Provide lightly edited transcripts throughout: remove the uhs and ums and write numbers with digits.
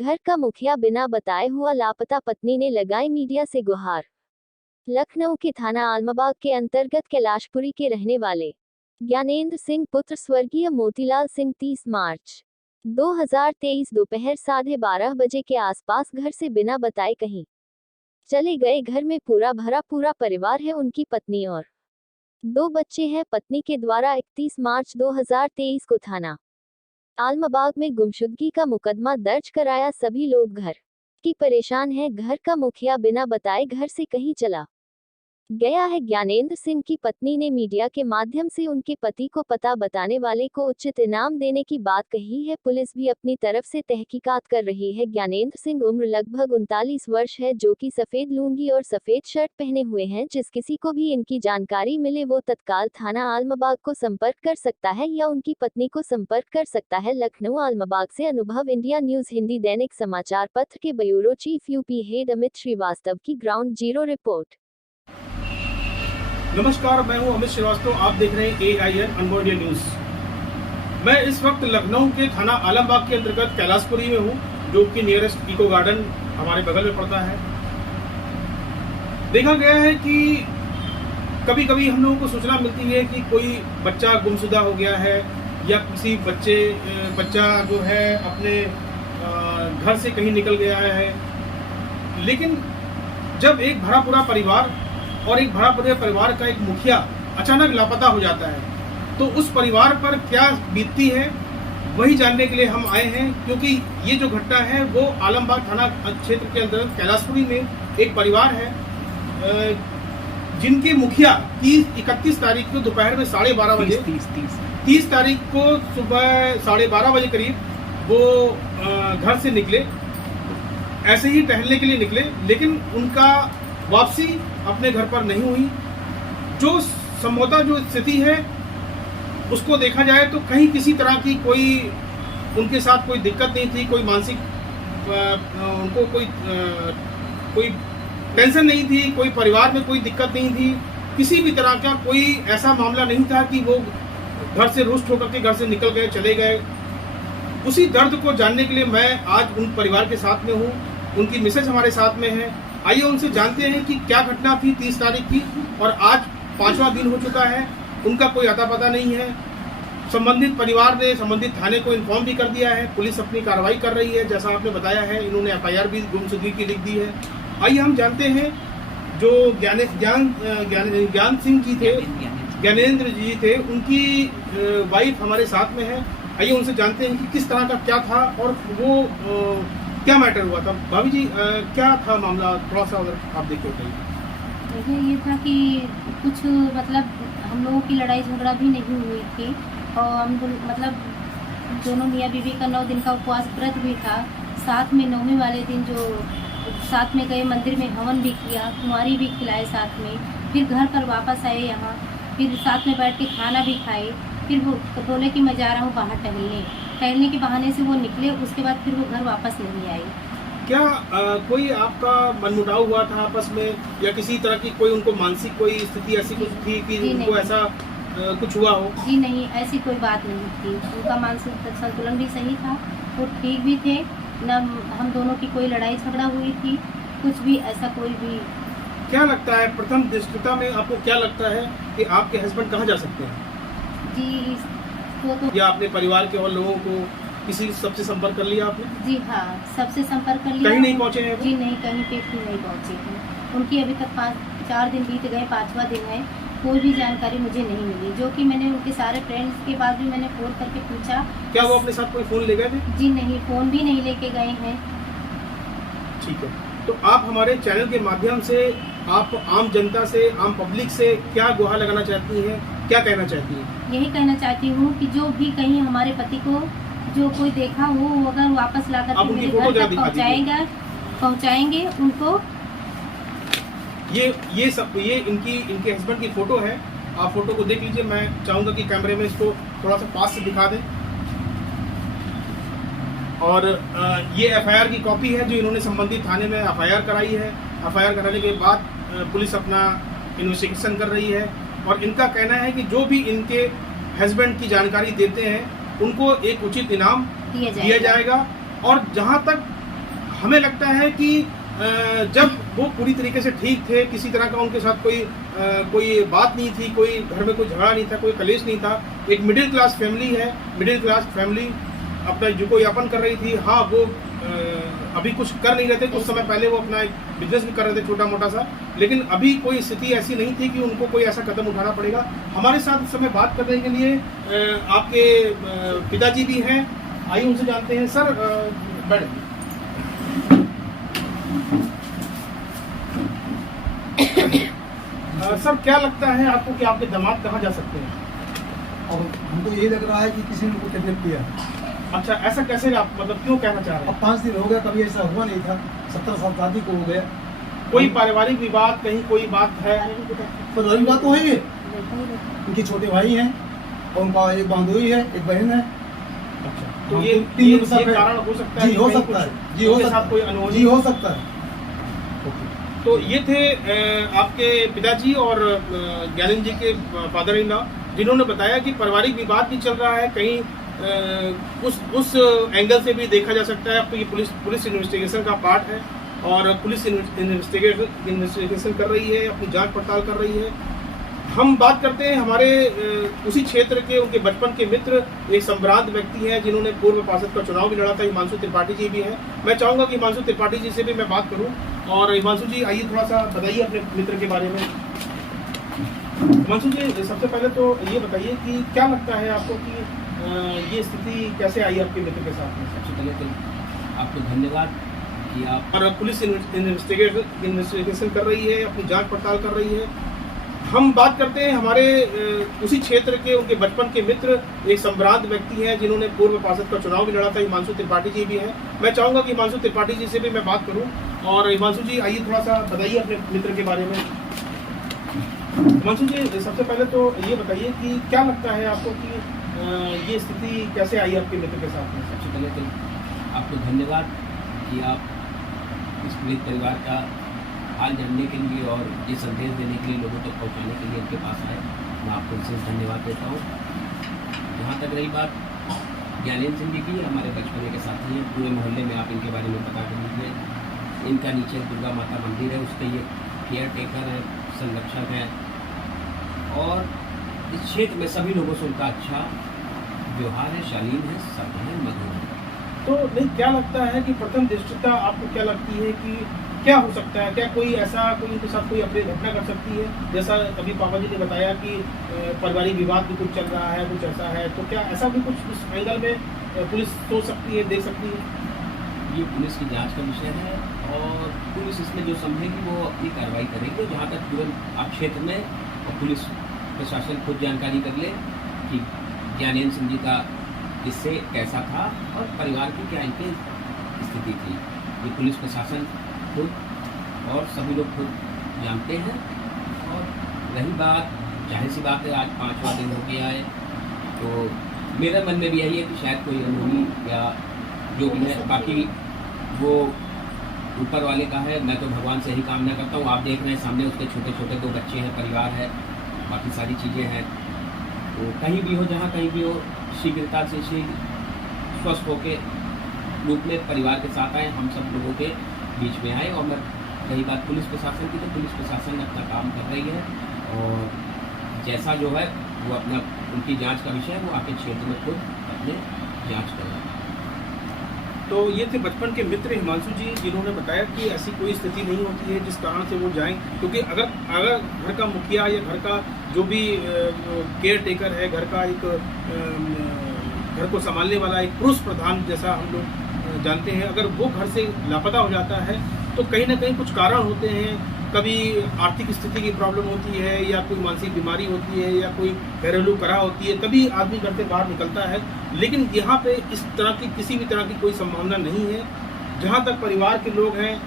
घर का मुखिया बिना बताए हुआ लापता, पत्नी ने लगाई मीडिया से गुहार। लखनऊ के थाना आलमबाग के अंतर्गत कैलाशपुरी के रहने वाले ज्ञानेंद्र सिंह पुत्र स्वर्गीय मोतीलाल सिंह 30 मार्च 2023 दोपहर 12:30 बजे के आसपास घर से बिना बताए कहीं चले गए। घर में पूरा परिवार है। उनकी पत्नी और 2 बच्चे हैं। पत्नी के द्वारा 31 मार्च 2023 को थाना आलमबाग में गुमशुदगी का मुकदमा दर्ज कराया। सभी लोग घर की परेशान हैं। घर का मुखिया बिना बताए घर से कहीं चला गया है। ज्ञानेंद्र सिंह की पत्नी ने मीडिया के माध्यम से उनके पति को पता बताने वाले को उचित इनाम देने की बात कही है। पुलिस भी अपनी तरफ से तहकीकात कर रही है। ज्ञानेंद्र सिंह उम्र लगभग 39 वर्ष है, जो कि सफेद लुंगी और सफेद शर्ट पहने हुए हैं। जिस किसी को भी इनकी जानकारी मिले वो तत्काल थाना आलमबाग को संपर्क कर सकता है या उनकी पत्नी को संपर्क कर सकता है। लखनऊ आलमबाग से अनुभव, इंडिया न्यूज हिंदी, दैनिक समाचार पत्र के bureau chief UP head Amit Shrivastava की ग्राउंड जीरो रिपोर्ट। नमस्कार, मैं हूं अमित श्रीवास्तव। आप देख रहे हैं AIN अनमोल इंडिया न्यूज। मैं इस वक्त लखनऊ के थाना आलमबाग के अंतर्गत कैलाशपुरी में हूं, जो कि नियरेस्ट इको गार्डन हमारे बगल में पड़ता है। देखा गया है कि कभी कभी हम लोगों को सूचना मिलती है कि कोई बच्चा गुमशुदा हो गया है या किसी बच्चा जो है अपने घर से कहीं निकल गया है। लेकिन जब एक भरा पूरा परिवार और एक भरा पूरे परिवार का एक मुखिया अचानक लापता हो जाता है, तो उस परिवार पर क्या बीतती है वही जानने के लिए हम आए हैं। क्योंकि ये जो घटना है वो आलमबाग थाना क्षेत्र के अंतर्गत कैलाशपुरी में एक परिवार है, जिनके मुखिया 31 तारीख को दोपहर में 12:30 बजे 30 तारीख को सुबह 12:30 बजे करीब वो घर से निकले, ऐसे ही टहलने के लिए निकले। लेकिन उनका वापसी अपने घर पर नहीं हुई। जो संभवतः जो स्थिति है उसको देखा जाए तो कहीं किसी तरह की कोई उनके साथ कोई दिक्कत नहीं थी, कोई मानसिक उनको कोई टेंशन नहीं थी, कोई परिवार में कोई दिक्कत नहीं थी, किसी भी तरह का कोई ऐसा मामला नहीं था कि वो घर से रुष्ट होकर के घर से निकल गए, चले गए। उसी दर्द को जानने के लिए मैं आज उन परिवार के साथ में हूँ। उनकी मिसेज हमारे साथ में है। आइए उनसे जानते हैं कि क्या घटना थी 30 तारीख की, और आज 5वां दिन हो चुका है, उनका कोई अता पता नहीं है। संबंधित परिवार ने संबंधित थाने को इन्फॉर्म भी कर दिया है। पुलिस अपनी कार्रवाई कर रही है, जैसा आपने बताया है। इन्होंने FIR भी गुमशुदगी की लिख दी है। आइए हम जानते हैं जो ज्ञान सिंह जी थे, ज्ञानेंद्र जी थे, उनकी वाइफ हमारे साथ में है। आइए उनसे जानते हैं कि किस तरह का क्या था और वो क्या मैटर हुआ था। भाभी जी, क्या था मामला, थोड़ा सा अगर आप देखो। देखिए, ये था कि कुछ मतलब हम लोगों की लड़ाई झगड़ा भी नहीं हुई थी, और हम मतलब दोनों मियाँ बीवी का 9 दिन का उपवास व्रत भी था। साथ में 9वीं वाले दिन जो साथ में गए, मंदिर में हवन भी किया, कुंवारी भी खिलाए साथ में। फिर घर पर वापस आए यहाँ, फिर साथ में बैठ के खाना भी खाए। फिर वो बोले कि मैं जा रहा हूँ बाहर टहलने के बहाने से वो निकले। उसके बाद फिर वो घर वापस नहीं आए। क्या कोई आपका मनमुटाव हुआ था आपस में, या किसी तरह की कोई उनको मानसिक कोई स्थिति ऐसी कुछ थी कि उनको ऐसा कुछ हुआ हो? जी नहीं, ऐसी कोई बात नहीं थी। उनका मानसिक संतुलन भी सही था, वो ठीक भी थे। न हम दोनों की कोई लड़ाई झगड़ा हुई थी, कुछ भी ऐसा कोई भी। क्या लगता है, प्रथम दृष्टता में आपको क्या लगता है कि आपके हस्बैंड कहाँ जा सकते हैं? जी तो या अपने परिवार के और लोगों को किसी सबसे संपर्क कर लिया आपने? जी हाँ, सबसे संपर्क कर लिया। कहीं नहीं पहुँचे हैं? जी नहीं, कहीं पे भी नहीं पहुँचे हैं। उनकी अभी तक 4 दिन बीत गए, 5वां दिन है, कोई भी जानकारी मुझे नहीं मिली। जो कि मैंने उनके सारे फ्रेंड्स के बाद भी मैंने फ़ोन करके पूछा। क्या वो अपने साथ कोई फ़ोन ले गए थे? जी नहीं, फ़ोन भी नहीं लेके गए हैं। ठीक है, तो आप हमारे चैनल के माध्यम से आप आम जनता से, आम पब्लिक से क्या गुहार लगाना चाहती हैं, क्या कहना चाहती हैं? यही कहना चाहती हूँ कि जो भी कहीं हमारे पति को जो कोई देखा हो, अगर वापस ला कर मेरे घर तक पहुँचाएंगे उनको। ये इनके हस्बैंड की फोटो है। आप फोटो को देख लीजिए। मैं चाहूंगा कि कैमरे में इसको थोड़ा सा पास से दिखा दें। और ये FIR की कॉपी है जो इन्होंने संबंधित थाने में FIR कराई है। FIR कराने के बाद पुलिस अपना इन्वेस्टिगेशन कर रही है, और इनका कहना है कि जो भी इनके हस्बैंड की जानकारी देते हैं उनको एक उचित इनाम दिया जाएगा। और जहां तक हमें लगता है कि जब वो पूरी तरीके से ठीक थे, किसी तरह का उनके साथ कोई बात नहीं थी, कोई घर में कोई झगड़ा नहीं था, कोई कलेश नहीं था, एक मिडिल क्लास फैमिली है, मिडिल क्लास फैमिली अपना जीवन यापन कर रही थी। हाँ, वो अभी कुछ कर नहीं रहे थे, कुछ समय पहले वो अपना एक बिजनेस भी कर रहे थे छोटा मोटा सा, लेकिन अभी कोई स्थिति ऐसी नहीं थी कि उनको कोई ऐसा कदम उठाना पड़ेगा। हमारे साथ इस समय बात करने के लिए आपके पिताजी भी हैं, आइए उनसे जानते हैं। सर बैठ सर, क्या लगता है आपको कि आपके दामाद कहाँ जा सकते हैं? और हमको यही लग रहा है कि किसी ने उनको किडनैप किया। अच्छा, ऐसा कैसे आप मतलब क्यों कहना चाह रहे हैं? अब 5 दिन हो गया, कभी ऐसा हुआ नहीं था। 17 साल शादी को हो गया। कोई पारिवारिक विवाद, कहीं कोई बात है? तो रही बात तो है ये, उनके छोटे भाई हैं और उनका एक बहनोई है, एक बहन है। अच्छा, तो हाँ, ये तो 3 कारण हो सकता है? जी, हो कहीं सकता है। कुछ जी, हो उनके सकता साथ कोई है। अनहोनी? जी, हो सकता है। तो ये थे आपके पिताजी और ज्ञानेंद्र जी के फादर इन लॉ, जिन्होंने बताया कि पारिवारिक विवाद भी चल रहा है, कहीं उस एंगल से भी देखा जा सकता है। अब तो ये पुलिस इन्वेस्टिगेशन का पार्ट है और पुलिस इन्वेस्टिगेशन कर रही है, अपनी जांच पड़ताल कर रही है। हम बात करते हैं हमारे उसी क्षेत्र के, उनके बचपन के मित्र, एक संभ्रांत व्यक्ति हैं जिन्होंने पूर्व पार्षद का चुनाव भी लड़ा था, हिमांशु त्रिपाठी जी भी हैं। मैं चाहूंगा कि हिमांशु त्रिपाठी जी से भी मैं बात करूं। और हिमांशु जी, आइए थोड़ा सा बताइए अपने मित्र के बारे में। हिमांशु जी, सबसे पहले तो ये बताइए कि क्या लगता है आपको कि ये स्थिति कैसे आई आपके मित्र के साथ में? सबसे पहले तो आपको धन्यवाद कि आप और पुलिस इन्वेस्टिगेशन कर रही है, अपनी जांच पड़ताल कर रही है। हम बात करते हैं हमारे उसी क्षेत्र के, उनके बचपन के मित्र, एक संभ्रांत व्यक्ति हैं जिन्होंने पूर्व पार्षद का चुनाव भी लड़ा था, हिमांशु त्रिपाठी जी भी हैं। मैं चाहूंगा कि हिमांशु त्रिपाठी जी से भी मैं बात करूं। और हिमांशु जी, आइए थोड़ा सा बताइए अपने मित्र के बारे में। हिमांशु जी, सबसे पहले तो ये बताइए कि क्या लगता है आपको कि ये स्थिति कैसे आई आपके मित्र के साथ में? सबसे पहले तो आपको धन्यवाद कि आप इस पीड़ित परिवार का हाल जानने के लिए और ये संदेश देने के लिए, लोगों तक पहुंचाने के लिए उनके पास आए। मैं आपको विशेष धन्यवाद देता हूँ। जहाँ तक रही बात ज्ञानेंद्र सिंह जी की, हमारे बचपन के साथी हैं। पूरे मोहल्ले में आप इनके बारे में पता कर लीजिए। इनका नीचे दुर्गा माता मंदिर है, उसके ये केयर टेकर है, संरक्षक है और इस क्षेत्र में सभी लोगों से उनका अच्छा व्यवहार है, शालीन है, सब है, मधुर है। तो नहीं, क्या लगता है कि प्रथम दृष्टता आपको क्या लगती है कि क्या हो सकता है? क्या कोई ऐसा, कोई उनके साथ कोई अपनी घटना कर सकती है? जैसा अभी पापा जी ने बताया कि पारिवारिक विवाद भी कुछ चल रहा है, कुछ ऐसा है, तो क्या ऐसा भी कुछ उस एंगल में पुलिस सोच सकती है, देख सकती है? ये पुलिस की जांच का विषय है और पुलिस इसमें जो समझेगी वो अपनी कार्रवाई करेगी। जहाँ तक तुरंत आप क्षेत्र में और पुलिस प्रशासन खुद जानकारी कर ले कि ज्ञानेंद्र सिंह जी का इससे कैसा था और परिवार की क्या इनकी स्थिति थी, ये पुलिस प्रशासन खुद और सभी लोग खुद जानते हैं। और रही बात, जाहिर सी बात है आज 5वां दिन हो गया है, तो मेरे मन में भी यही है कि शायद कोई अनहोनी या जो भी है, बाकी वो ऊपर वाले का है। मैं तो भगवान से ही कामना करता हूँ। आप देख रहे हैं सामने उसके छोटे छोटे 2 बच्चे हैं, परिवार है, बाकी सारी चीज़ें हैं। तो कहीं भी हो, जहाँ कहीं भी हो, शीघ्रता से स्वस्थ होके रूप में परिवार के साथ आए, हम सब लोगों के बीच में आए। और मैं रही बात पुलिस प्रशासन की, तो पुलिस प्रशासन अपना काम कर रही है और जैसा जो है वो अपना, उनकी जांच का विषय है, वो आके क्षेत्र में खुद अपने जांच कर रहे हैं। तो ये थे बचपन के मित्र हिमांशु जी, जिन्होंने बताया कि ऐसी कोई स्थिति नहीं होती है जिस कारण से वो जाएं, क्योंकि अगर घर का मुखिया या घर का जो भी केयर टेकर है, घर का एक घर को संभालने वाला एक पुरुष प्रधान जैसा हम लोग जानते हैं, अगर वो घर से लापता हो जाता है तो कहीं ना कहीं कुछ कारण होते हैं। कभी आर्थिक स्थिति की प्रॉब्लम होती है, या कोई मानसिक बीमारी होती है, या कोई घरेलू करा होती है, तभी आदमी घर से बाहर निकलता है। लेकिन यहाँ पे इस तरह की किसी भी तरह की कोई संभावना नहीं है। जहाँ तक परिवार के लोग हैं,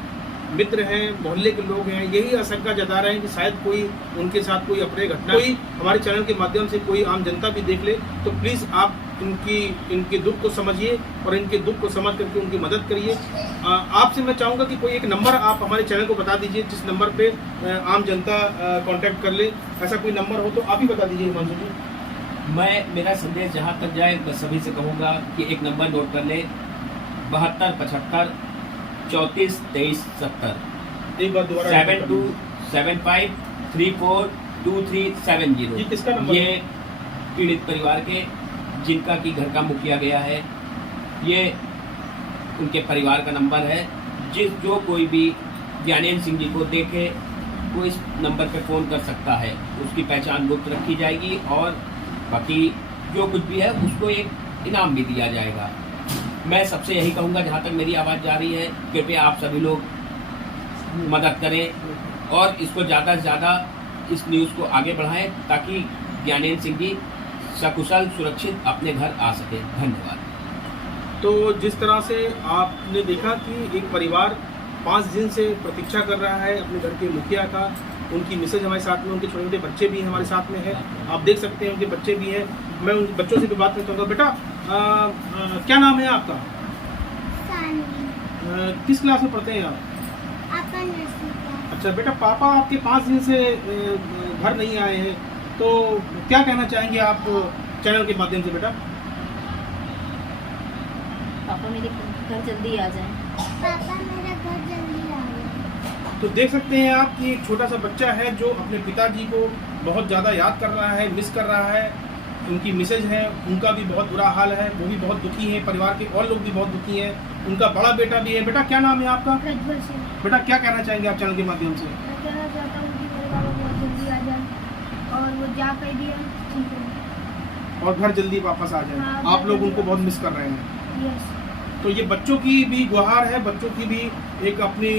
मित्र हैं, मोहल्ले के लोग हैं, यही आशंका जता रहे हैं कि शायद कोई उनके साथ कोई अपने घटना, कोई हमारे चैनल के माध्यम से कोई आम जनता भी देख ले, तो प्लीज़ आप इनके दुख को समझिए और इनके दुख को समझ करके उनकी मदद करिए। आपसे मैं चाहूँगा कि कोई एक नंबर आप हमारे चैनल को बता दीजिए, जिस नंबर पे आम जनता कांटेक्ट कर ले। ऐसा कोई नंबर हो तो आप ही बता दीजिए हिमांशु जी। मेरा संदेश जहाँ तक जाए, मैं सभी से कहूँगा कि एक नंबर नोट कर ले, 72 75 34 23 70 एक बार दोबारा 7275342370। ये किसका नंबर ये पीड़ित परिवार के जिनका कि घर का मुखिया गया है, ये उनके परिवार का नंबर है। जो कोई भी ज्ञानेंद्र सिंह जी को देखे वो इस नंबर पे फ़ोन कर सकता है, उसकी पहचान गुप्त रखी जाएगी और बाकी जो कुछ भी है उसको एक इनाम भी दिया जाएगा। मैं सबसे यही कहूँगा, जहाँ तक मेरी आवाज़ जा रही है, कृपया आप सभी लोग मदद करें और इसको ज़्यादा से ज़्यादा इस न्यूज़ को आगे बढ़ाएं ताकि ज्ञानेंद्र सिंह जी सकुशल सुरक्षित अपने घर आ सकें। धन्यवाद। तो जिस तरह से आपने देखा कि एक परिवार 5 दिन से प्रतीक्षा कर रहा है अपने घर के मुखिया का, उनकी मिसेज हमारे साथ में, उनके छोटे छोटे बच्चे भी हमारे साथ में हैं, आप देख सकते हैं उनके बच्चे भी हैं। मैं उन बच्चों से भी बात करता हूँ। बेटा क्या नाम है आपका? किस क्लास में पढ़ते हैं आप? अच्छा बेटा, पापा आपके 5 दिन से घर नहीं आए हैं, तो क्या कहना चाहेंगे आप चैनल के माध्यम से? बेटा पापा मेरे घर जल्दी आ जाए। तो देख सकते हैं आप कि एक छोटा सा बच्चा है जो अपने पिताजी को बहुत ज़्यादा याद कर रहा है, मिस कर रहा है। उनकी मिसेज है, उनका भी बहुत बुरा हाल है, वो भी बहुत दुखी हैं, परिवार के और लोग भी बहुत दुखी हैं। उनका बड़ा बेटा भी है। बेटा क्या नाम है आपका? बेटा क्या कहना चाहेंगे आप चैनल के माध्यम से? मैं कहना चाहता हूँ कि मेरे बाबा बहुत जल्दी आ जाए और वो जा कर दिया ठीक है। और घर जल्दी वापस आ जाए। हाँ, आप लोग उनको बहुत मिस कर रहे हैं। यस। तो ये बच्चों की भी गुहार है, बच्चों की भी एक अपनी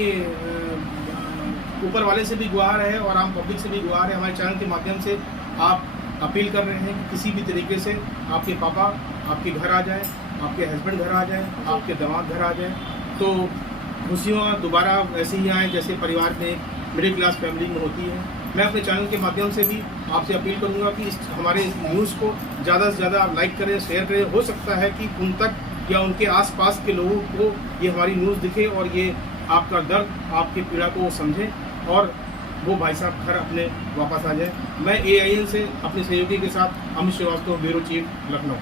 ऊपर वाले से भी गुहार है और आम पब्लिक से भी गुहार है। हमारे चैनल के माध्यम से आप अपील कर रहे हैं कि किसी भी तरीके से आपके पापा आपके घर आ जाए, आपके हस्बैंड घर आ जाए, आपके दामाद घर आ जाए, तो खुशियाँ दोबारा ऐसे ही आएँ जैसे परिवार में मिडिल क्लास फैमिली में होती है। मैं अपने चैनल के माध्यम से भी आपसे अपील करूंगा कि हमारे इस न्यूज़ को ज़्यादा से ज़्यादा आप लाइक करें, शेयर करें। हो सकता है कि उन तक या उनके आसपास के लोगों को ये हमारी न्यूज़ दिखे और ये आपका दर्द, आपकी पीड़ा को वो समझें और वो भाई साहब घर अपने वापस आ जाए। मैं AIN से अपने सहयोगी के साथ अमित श्रीवास्तव, ब्यूरो चीफ, लखनऊ।